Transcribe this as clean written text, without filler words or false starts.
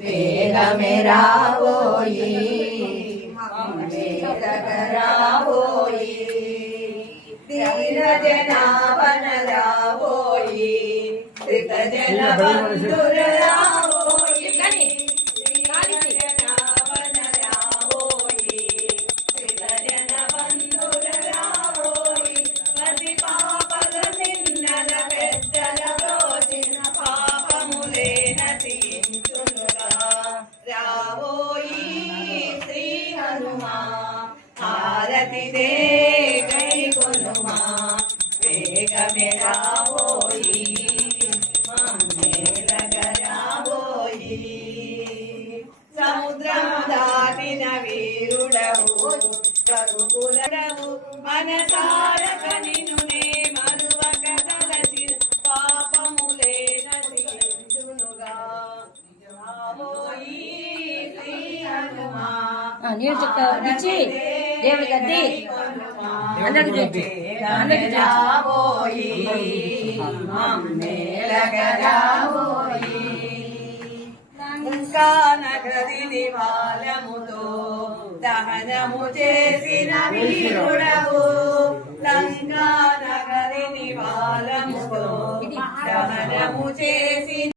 వేగమే రావోయి రావోయి దీన జనాభన రావోయి శ్రిత జన బంధుర రావోయి జనాభన రావోయి శ్రిత జన బంధుర రావోయి పతి పాపల నిన్నల పెద్దల రోజున పాపములే నశించునుగా రావోయి శ్రీ హనుమా హారతి దే గై కొనుమా వేగమే రావోయి మమ్మేలగ రావోయి సముద్రము దాటిన వీరుడవు కరుకులడవు మనసారక నిన్ను నే మరువక తలచి పాపములే నశించునుగా రావోయి శ్రీ హనుమా నేను చెప్తావు ఇచ్చి దేవుడి గద్ది అందరికి చెప్పి అందరికి రావోయి మమ్మేలగ రావోయి లంకా నగరి నివాళముతో దహనము చేసిన వీరుడవు లంకా నగరి నివాళముతో దహనము చేసిన